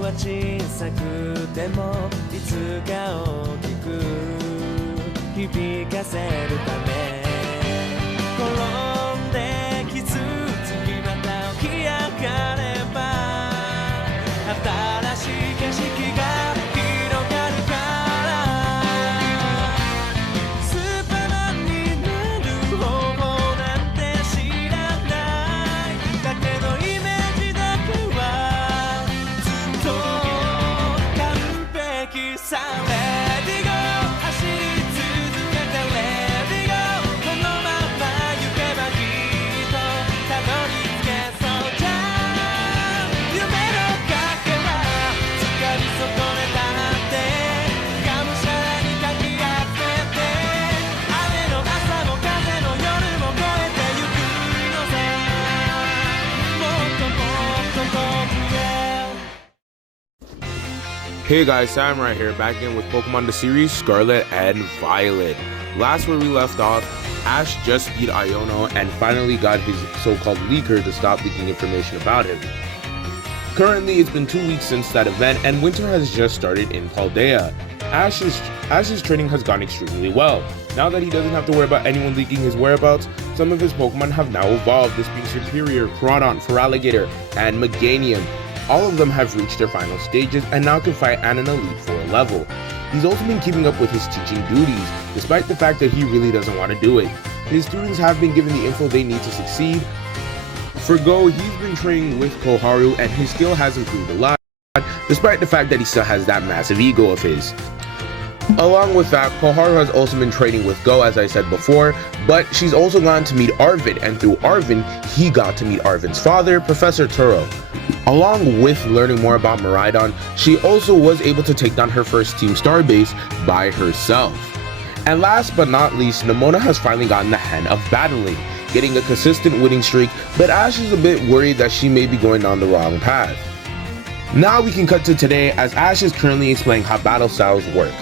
は小さくてもいつか大きく響かせるため転んで傷つきまた起き上がれば新しい景色が広がるからスーパーマンになる方法なんて知らないだけどイメージだけはずっと完璧さレディゴー走り続けてレディゴーこのまま行けばきっとたどり着けそうじゃん夢のかけら掴み損ねたってがむしゃらにかき集めて雨の朝も風の夜も越えてゆくのさもっともっと遠くへHey guys, Sam right here, back in with Pokemon the series, Scarlet and Violet. Last where we left off, Ash just beat Iono and finally got his so-called leaker to stop leaking information about him. Currently, it's been 2 weeks since that event and winter has just started in Paldea. Ash's training has gone extremely well. Now that he doesn't have to worry about anyone leaking his whereabouts, some of his Pokemon have now evolved, this being Superior, Crawdon, Feraligatr, and Meganium. All of them have reached their final stages and now can fight at an Elite 4 level. He's also been keeping up with his teaching duties, despite the fact that he really doesn't want to do it. His students have been given the info they need to succeed. For Go, he's been training with Koharu and his skill has improved a lot, despite the fact that he still has that massive ego of his. Along with that, Koharu has also been training with Go, as I said before, but she's also gone to meet Arvid, and through Arvid, he got to meet Arvid's father, Professor Turo. Along with learning more about Miraidon, she also was able to take down her first Team Starbase by herself. And last but not least, Nemona has finally gotten the hang of battling, getting a consistent winning streak, but Ash is a bit worried that she may be going down the wrong path. Now we can cut to today, as Ash is currently explaining how battle styles work.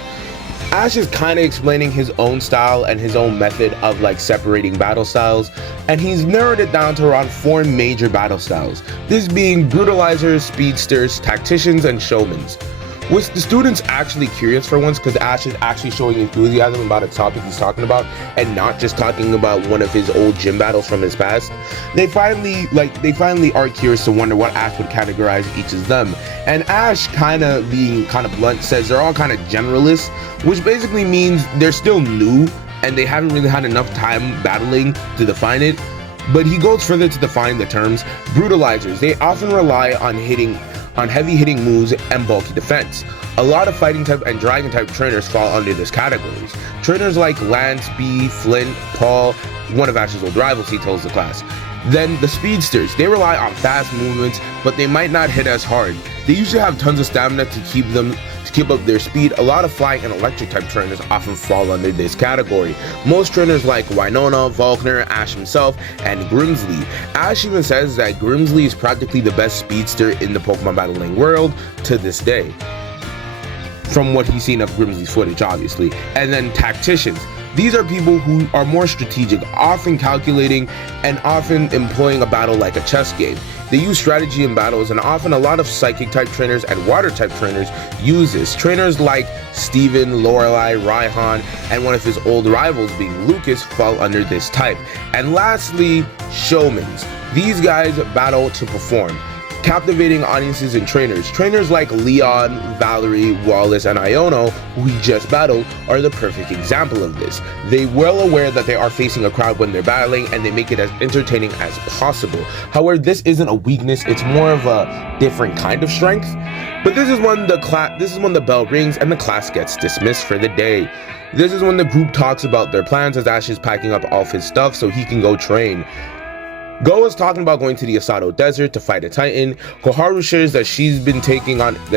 Ash is kind of explaining his own style and his own method of like separating battle styles, and he's narrowed it down to around 4 major battle styles, this being Brutalizers, Speedsters, Tacticians, and Showmans. With the students actually curious for once, because Ash is actually showing enthusiasm about a topic he's talking about and not just talking about one of his old gym battles from his past, they finally are curious to wonder what Ash would categorize each of them. And Ash, being blunt, says they're all kind of generalists, which basically means they're still new and they haven't really had enough time battling to define it. But he goes further to define the terms. Brutalizers, they often rely on heavy hitting moves and bulky defense. A lot of fighting type and dragon type trainers fall under this categories. Trainers like Lance, B, Flint, Paul, one of Ash's old rivals, he tells the class. Then the Speedsters, they rely on fast movements, but they might not hit as hard. They usually have tons of stamina to keep up their speed. A lot of flying and electric type trainers often fall under this category. Most trainers like Winona, Volkner, Ash himself, and Grimsley. Ash even says that Grimsley is practically the best speedster in the Pokemon battling world to this day, from what he's seen of Grimsley's footage, obviously. And then Tacticians. These are people who are more strategic, often calculating, and often employing a battle like a chess game. They use strategy in battles, and often a lot of psychic type trainers and water type trainers use this. Trainers like Steven, Lorelei, Raihan, and one of his old rivals being Lucas fall under this type. And lastly, Showmans. These guys battle to perform, captivating audiences and trainers. Trainers like Leon, Valerie, Wallace, and Iono, who he just battled, are the perfect example of this. They're well aware that they are facing a crowd when they're battling, and they make it as entertaining as possible. However, this isn't a weakness, it's more of a different kind of strength. But this is when the bell rings and the class gets dismissed for the day. This is when the group talks about their plans as Ash is packing up all of his stuff so he can go train. Go is talking about going to the Asado Desert to fight a Titan. Koharu shares that she's taken on a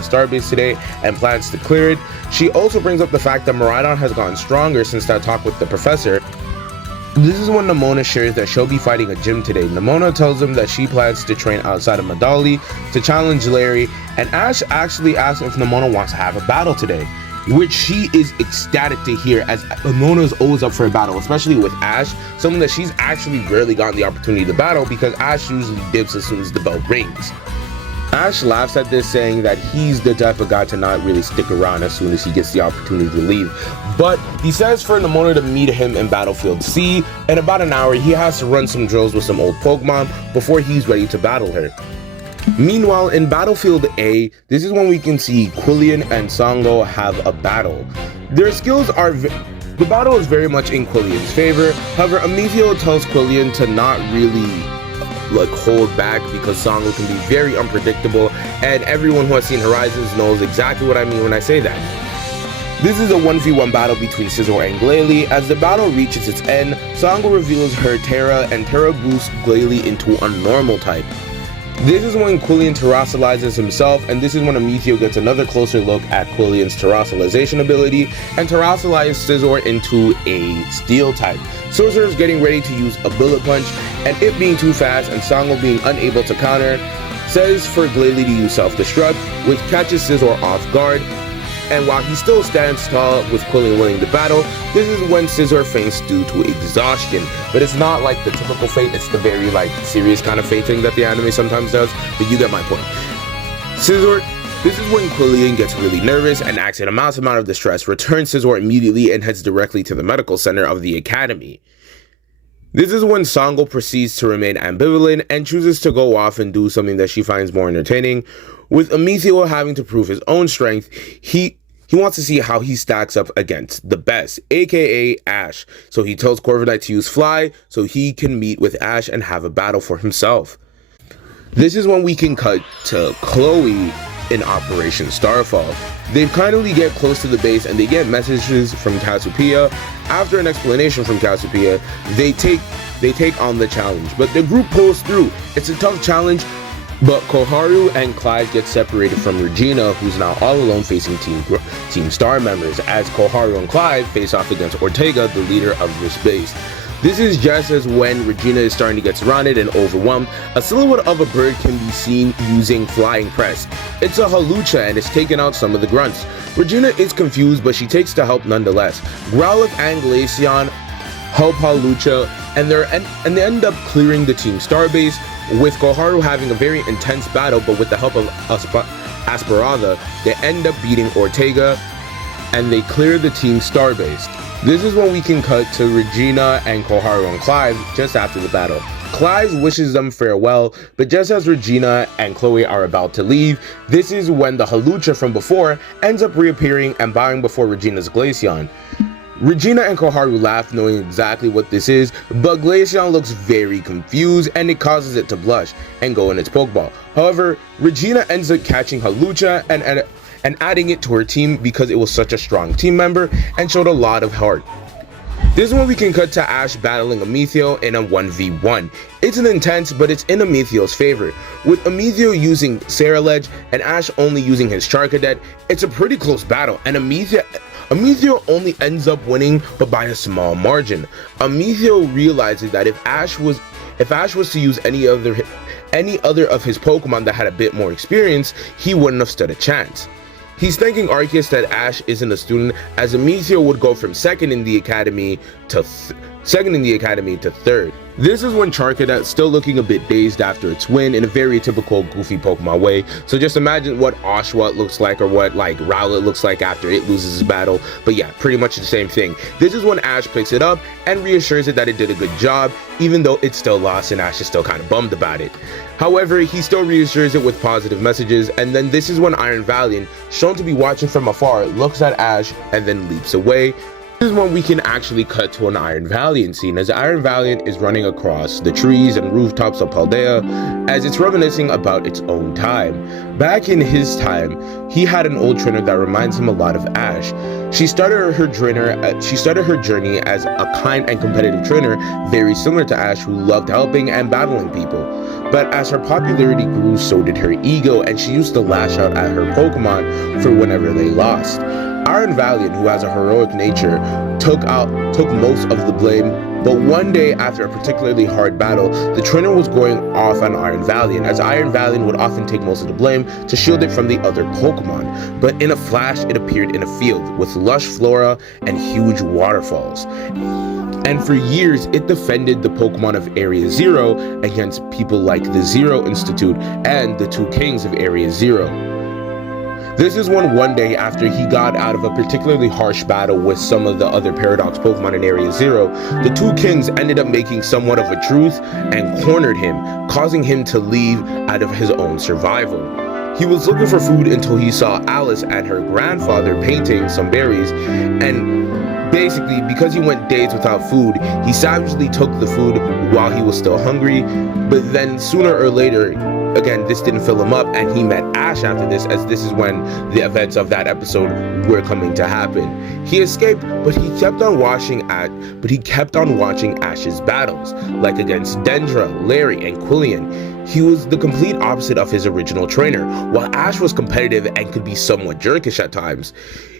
starbase today and plans to clear it. She also brings up the fact that Miraidon has gotten stronger since that talk with the professor. This is when Nemona shares that she'll be fighting a gym today. Nemona tells him that she plans to train outside of Medali to challenge Larry, and Ash actually asks if Nemona wants to have a battle today, which she is ecstatic to hear, as Nemona is always up for a battle, especially with Ash, someone that she's actually rarely gotten the opportunity to battle because Ash usually dips as soon as the bell rings. Ash laughs at this, saying that he's the type of guy to not really stick around as soon as he gets the opportunity to leave. But he says for Nemona to meet him in Battlefield C. In about an hour, he has to run some drills with some old Pokemon before he's ready to battle her. Meanwhile, in Battlefield A, this is when we can see Quillian and Sango have a battle. Their skills are the battle is very much in Quillian's favor. However, Amio tells Quillian to not really hold back because Sango can be very unpredictable, and everyone who has seen Horizons knows exactly what I mean when I say that. This is a 1v1 battle between Scizor and Glalie. As the battle reaches its end, Sango reveals her Terra, and Terra boosts Glalie into a normal type. This is when Quillian terrestrializes himself, and this is when Amio gets another closer look at Quillian's terrestrialization ability and terrestrializes Scizor into a steel type. Scizor is getting ready to use a bullet punch, and it being too fast and Sango being unable to counter, says for Glalie to use self-destruct, which catches Scizor off guard. And while he still stands tall with Quillian winning the battle, this is when Scizor faints due to exhaustion. But it's not like the typical faint, it's the very serious kind of fainting that the anime sometimes does, but you get my point. This is when Quillian gets really nervous and acts in a massive amount of distress, returns Scizor immediately and heads directly to the medical center of the academy. This is when Sango proceeds to remain ambivalent and chooses to go off and do something that she finds more entertaining. With Amio having to prove his own strength, he wants to see how he stacks up against the best, aka Ash. So he tells Corviknight to use Fly so he can meet with Ash and have a battle for himself. This is when we can cut to Chloe in Operation Starfall. They finally get close to the base and they get messages from Cassiopeia. After an explanation from Cassiopeia, they take on the challenge, but the group pulls through. It's a tough challenge, but Koharu and Clyde get separated from Regina, who's now all alone facing Team Star members, as Koharu and Clyde face off against Ortega, the leader of this base. This is just as when Regina is starting to get surrounded and overwhelmed. A silhouette of a bird can be seen using Flying Press. It's a Hawlucha and it's taken out some of the grunts. Regina is confused, but she takes the help nonetheless. Growlithe and Glaceon help Hawlucha, and they end up clearing the Team Star base, with Koharu having a very intense battle, but with the help of Asperada, they end up beating Ortega, and they clear the Team Star base. This is when we can cut to Regina and Koharu and Clive just after the battle. Clive wishes them farewell, but just as Regina and Chloe are about to leave, this is when the Hawlucha from before ends up reappearing and bowing before Regina's Glaceon. Regina and Koharu laugh, knowing exactly what this is, but Glaceon looks very confused and it causes it to blush and go in its Pokeball. However, Regina ends up catching Hawlucha and adding it to her team because it was such a strong team member and showed a lot of heart. This is when we can cut to Ash battling Amio in a 1v1. It's an intense, but it's in Amio's favor. With Amio using Scarlet and Ash only using his Charcadet, it's a pretty close battle, and Amio only ends up winning, but by a small margin. Amio realizes that if Ash was to use any other of his Pokemon that had a bit more experience, he wouldn't have stood a chance. He's thanking Arceus that Ash isn't a student, as Amio would go from second in the academy to third. This is when Charcadet, still looking a bit dazed after its win in a very typical goofy Pokemon way. So just imagine what Oshawott looks like, or what Rowlet looks like after it loses his battle. But yeah, pretty much the same thing. This is when Ash picks it up and reassures it that it did a good job, even though it still lost and Ash is still kind of bummed about it. However, he still reassures it with positive messages, and then this is when Iron Valiant, shown to be watching from afar, looks at Ash and then leaps away. This is when we can actually cut to an Iron Valiant scene, as Iron Valiant is running across the trees and rooftops of Paldea as it's reminiscing about its own time. Back in his time, he had an old trainer that reminds him a lot of Ash. She started her journey as a kind and competitive trainer, very similar to Ash, who loved helping and battling people. But as her popularity grew, so did her ego, and she used to lash out at her Pokemon for whenever they lost. Iron Valiant, who has a heroic nature, took most of the blame, but one day after a particularly hard battle, the trainer was going off on Iron Valiant, as Iron Valiant would often take most of the blame to shield it from the other Pokemon. But in a flash, it appeared in a field with lush flora and huge waterfalls. And for years, it defended the Pokemon of Area Zero against people like the Zero Institute and the two kings of Area Zero. This is when one day after he got out of a particularly harsh battle with some of the other Paradox Pokemon in Area Zero, the two kings ended up making somewhat of a truce and cornered him, causing him to leave out of his own survival. He was looking for food until he saw Alice and her grandfather painting some berries, and basically, because he went days without food, he savagely took the food while he was still hungry, but then sooner or later, again, this didn't fill him up, and he met Ash after this, as this is when the events of that episode were coming to happen. He escaped, but he kept on watching Ash's battles, like against Dendra, Larry, and Quillian. He was the complete opposite of his original trainer. While Ash was competitive and could be somewhat jerkish at times,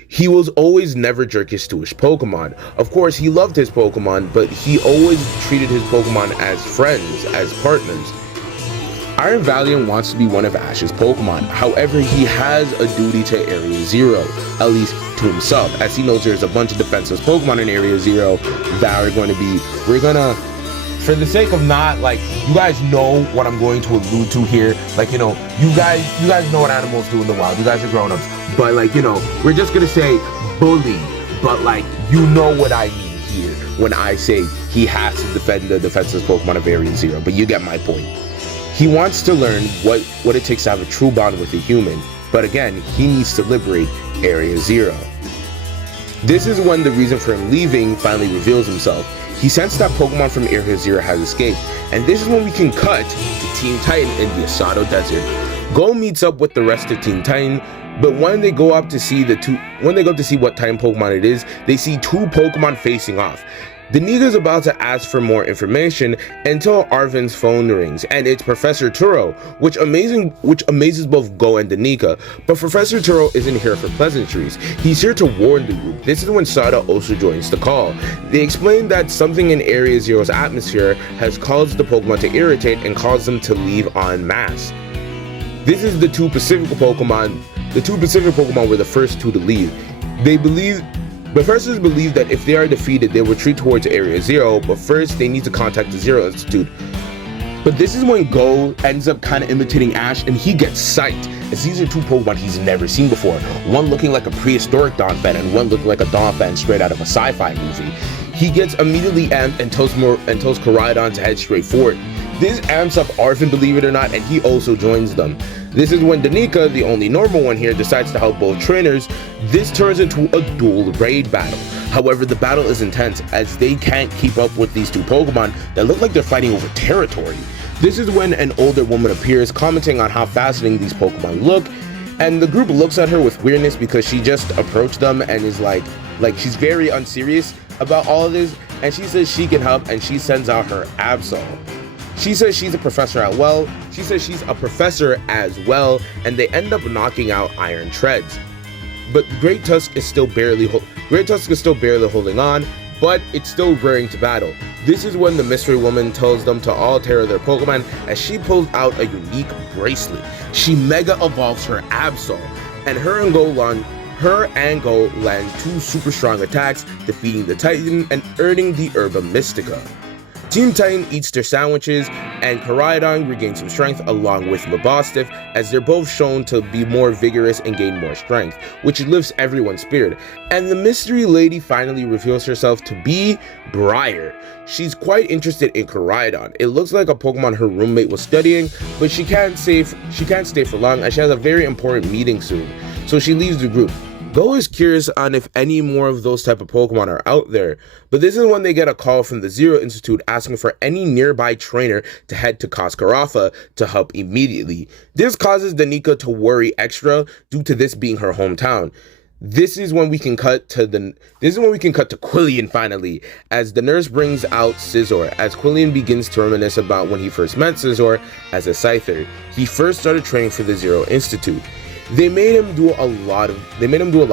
he was always never jerkish to his Pokemon. Of course, he loved his Pokemon, but he always treated his Pokemon as friends, as partners. Iron Valiant wants to be one of Ash's Pokemon. However, he has a duty to Area Zero, at least to himself, as he knows there's a bunch of defenseless Pokemon in Area Zero that are going to be, for the sake of not, like, you guys know what I'm going to allude to here, like, you guys know what animals do in the wild, you guys are grown-ups, but like, we're just gonna say bully, but like, you know what I mean here when I say he has to defend the defenseless Pokemon of Area Zero, but you get my point. He wants to learn what it takes to have a true bond with a human, but again, he needs to liberate Area Zero. This is when the reason for him leaving finally reveals himself. He sensed that Pokemon from Area Zero has escaped, and this is when we can cut to Team Titan in the Asado Desert. Go meets up with the rest of Team Titan, but when they go up to see what Titan Pokemon it is, they see two Pokemon facing off. Danika's about to ask for more information until Arvin's phone rings, and it's Professor Turo, which amazes both Go and Danika. But Professor Turo isn't here for pleasantries. He's here to warn the group. This is when Sada also joins the call. They explain that something in Area Zero's atmosphere has caused the Pokemon to irritate and caused them to leave en masse. This is the two Pacific Pokemon. The two Pacific Pokemon were the first two to leave. Professors believe that if they are defeated, they will retreat towards Area Zero, but first they need to contact the Zero Institute. But this is when Go ends up kind of imitating Ash, and he gets psyched, as these are two Pokemon he's never seen before. One looking like a prehistoric Donphan, and one looking like a Donphan straight out of a sci-fi movie. He gets immediately amped and tells Koraidon to head straight forward. This amps up Arvin, believe it or not, and he also joins them. This is when Danika, the only normal one here, decides to help both trainers. This turns into a dual raid battle. However, the battle is intense as they can't keep up with these two Pokemon that look like they're fighting over territory. This is when an older woman appears, commenting on how fascinating these Pokemon look, and the group looks at her with weirdness because she just approached them and is like she's very unserious about all of this, and she says she can help, and she sends out her Absol. She says she's a professor as well, and they end up knocking out Iron Treads. But Great Tusk is still barely holding on, but it's still raring to battle. This is when the mystery woman tells them to all tear their Pokemon as she pulls out a unique bracelet. She mega evolves her Absol, and her and Go land two super strong attacks, defeating the Titan and earning the Herba Mystica. Team Titan eats their sandwiches, and Koraidon regains some strength along with Mabostiff, as they're both shown to be more vigorous and gain more strength, which lifts everyone's spirit. And the mystery lady finally reveals herself to be Briar. She's quite interested in Koraidon. It looks like a Pokemon her roommate was studying, but she can't stay for long as she has a very important meeting soon, so she leaves the group. Go is curious on if any more of those type of Pokemon are out there, but this is when they get a call from the Zero Institute asking for any nearby trainer to head to Koskarafa to help immediately. This causes Danika to worry extra due to this being her hometown. This is when we can cut to Quillian finally, as the nurse brings out Scizor, as Quillian begins to reminisce about when he first met Scizor as a Scyther. He first started training for the Zero Institute. They made him do a lot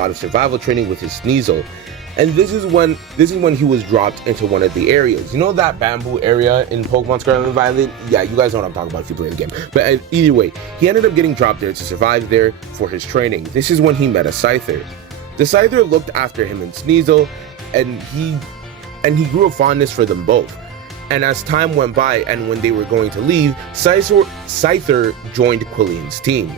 of survival training with his Sneasel. And this is when he was dropped into one of the areas. You know that bamboo area in Pokemon Scarlet and Violet? Yeah, you guys know what I'm talking about if you play the game. But either way, he ended up getting dropped there to survive there for his training. This is when he met a Scyther. The Scyther looked after him and Sneasel, and he grew a fondness for them both. And as time went by and when they were going to leave, Scyther joined Quillian's team.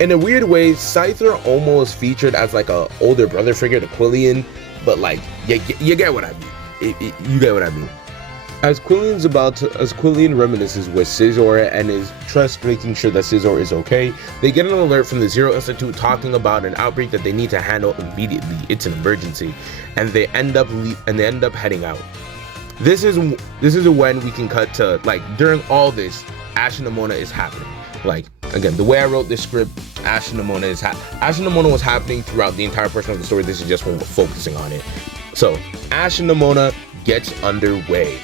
In a weird way, Scyther almost featured as like a older brother figure to Quillian, but like, you get what I mean. You get what I mean. As Quillian reminisces with Scizor and is making sure that Scizor is okay, they get an alert from the Zero Institute talking about an outbreak that they need to handle immediately. It's an emergency, and they end up heading out. This is when we can cut to, like, during all this, Ash and Nemona is happening. Like, again, the way I wrote this script, Ash and Nemona was happening throughout the entire portion of the story. This is just when we're focusing on it. So, Ash and Nemona gets underway.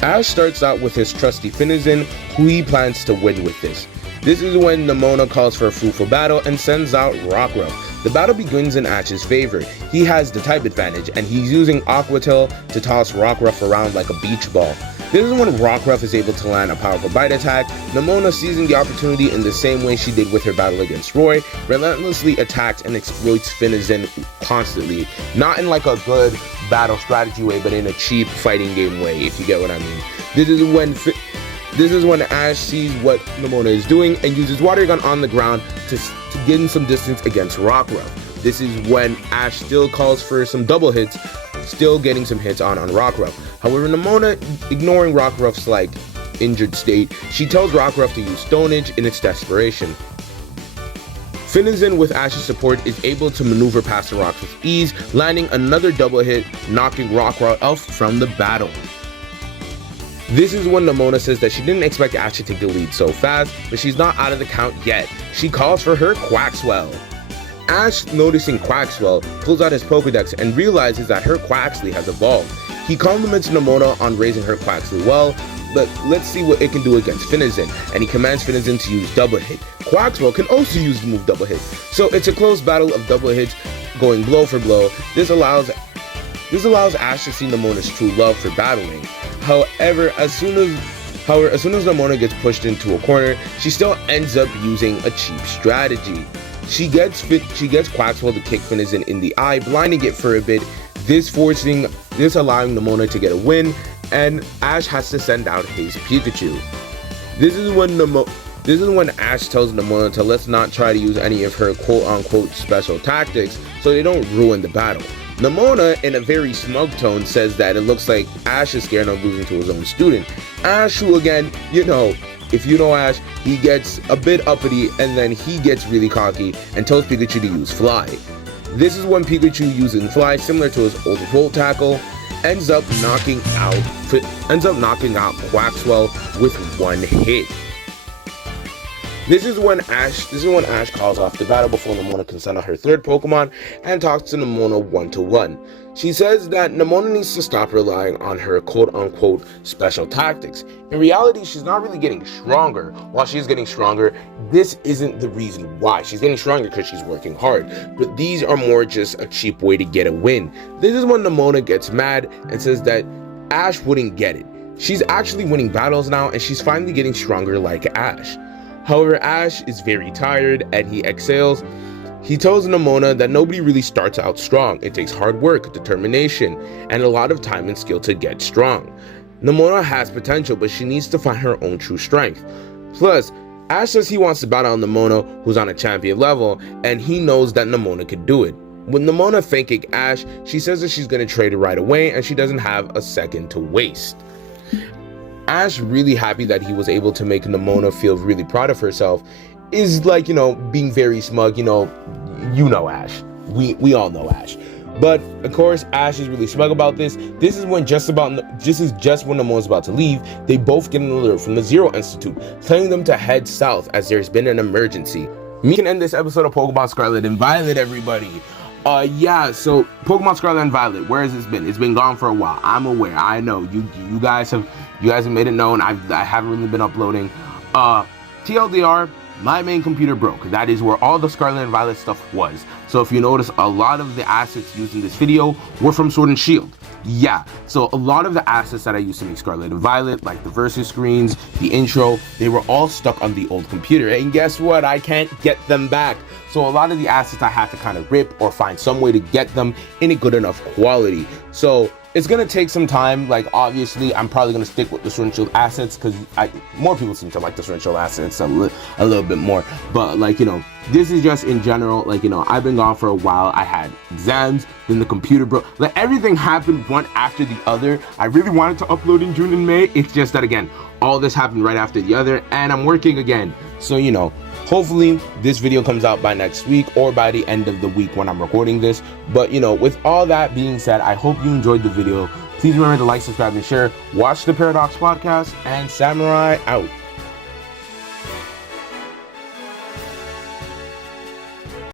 Ash starts out with his trusty Finizen, who he plans to win with this. This is when Nemona calls for a fruitful battle and sends out Rockruff. The battle begins in Ash's favor. He has the type advantage, and he's using Aqua Tail to toss Rockruff around like a beach ball. This is when Rockruff is able to land a powerful bite attack. Nemona, seizing the opportunity in the same way she did with her battle against Roy, relentlessly attacks and exploits Finizen constantly. Not in like a good battle strategy way, but in a cheap fighting game way, if you get what I mean. This is when Ash sees what Nemona is doing and uses Water Gun on the ground to gain some distance against Rockruff. This is when Ash still calls for some double hits, still getting some hits on Rockruff. However, Nemona, ignoring Rockruff's like injured state, she tells Rockruff to use Stone Edge in its desperation. Finizen, with Ash's support, is able to maneuver past the rocks with ease, landing another double hit, knocking Rockruff from the battle. This is when Nemona says that she didn't expect Ash to take the lead so fast, but she's not out of the count yet. She calls for her Quaxwell. Ash, noticing Quaxwell, pulls out his Pokedex and realizes that her Quaxly has evolved. He compliments Nemona on raising her Quaxly well, but let's see what it can do against Finizen, and he commands Finizen to use Double Hit. Quaxwell can also use the move Double Hit, so it's a close battle of double hits going blow for blow. This allows Ash to see Nemona's true love for battling. However, as soon as Nemona gets pushed into a corner, she still ends up using a cheap strategy. She gets Quaxwell to kick Finizen in the eye, blinding it for a bit, this allowing Nemona to get a win, and Ash has to send out his Pikachu. This is when Ash tells Nemona to let's not try to use any of her quote-unquote special tactics so they don't ruin the battle. Nemona, in a very smug tone, says that it looks like Ash is scared of losing to his own student. Ash, who again, if you know Ash, he gets a bit uppity and then he gets really cocky and tells Pikachu to use Fly. This is when Pikachu, using Fly similar to his old Volt Tackle, ends up knocking out Quaxwell with one hit. This is when Ash calls off the battle before Nemona can send out her third Pokemon and talks to Nemona one-to-one. She says that Nemona needs to stop relying on her quote-unquote special tactics. In reality, she's not really getting stronger. While she's getting stronger, this isn't the reason why. She's getting stronger because she's working hard, but these are more just a cheap way to get a win. This is when Nemona gets mad and says that Ash wouldn't get it. She's actually winning battles now and she's finally getting stronger like Ash. However, Ash is very tired and he exhales. He tells Nemona that nobody really starts out strong. It takes hard work, determination, and a lot of time and skill to get strong. Nemona has potential, but she needs to find her own true strength. Plus, Ash says he wants to battle Nemona, who's on a champion level, and he knows that Nemona could do it. With Nemona thanking Ash, she says that she's going to trade it right away and she doesn't have a second to waste. Ash, really happy that he was able to make Nemona feel really proud of herself, is like, being very smug, Ash. We all know Ash. But of course, Ash is really smug about this. This is just when Nemona's about to leave, they both get an alert from the Zero Institute, telling them to head south as there's been an emergency. We can end this episode of Pokemon Scarlet and Violet, everybody. So Pokemon Scarlet and Violet, where has this been? It's been gone for a while. I'm aware. I know you guys have made it known. I haven't really been uploading. TLDR, my main computer broke. That is where all the Scarlet and Violet stuff was. So if you notice, a lot of the assets used in this video were from Sword and Shield. Yeah, so a lot of the assets that I used to make Scarlet and Violet, like the versus screens, the intro, they were all stuck on the old computer. And guess what? I can't get them back. So a lot of the assets I have to kind of rip or find some way to get them in a good enough quality. So it's gonna take some time. Like, obviously, I'm probably gonna stick with the Sword and Shield assets because more people seem to like the Sword and Shield assets a little bit more. But like, you know, this is just in general. Like, you know, I've been gone for a while. I had exams, then the computer broke. Like, everything happened one after the other. I really wanted to upload in June and May. It's just that, again, all this happened right after the other, and I'm working again. So, you know, hopefully this video comes out by next week or by the end of the week when I'm recording this. But, you know, with all that being said, I hope you enjoyed the video. Please remember to like, subscribe, and share. Watch the Paradox podcast, and Samurai out.